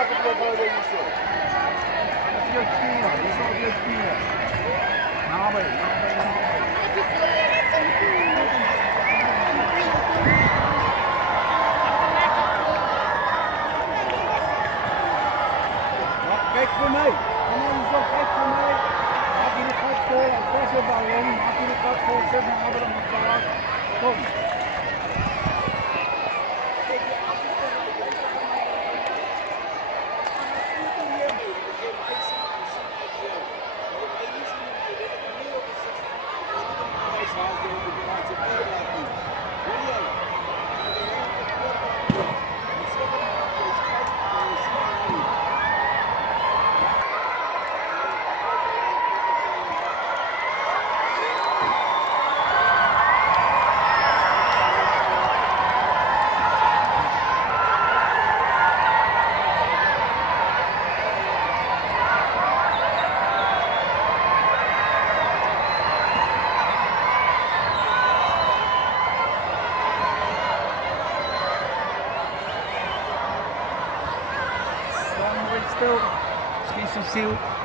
Kijk voor mij. Kom maar zo, kijk voor mij. Maak je de gat vol en vers op ballon. Maak je de gat vol, zet naar anderen op elkaar. Kom. Stil. Misschien subtiel.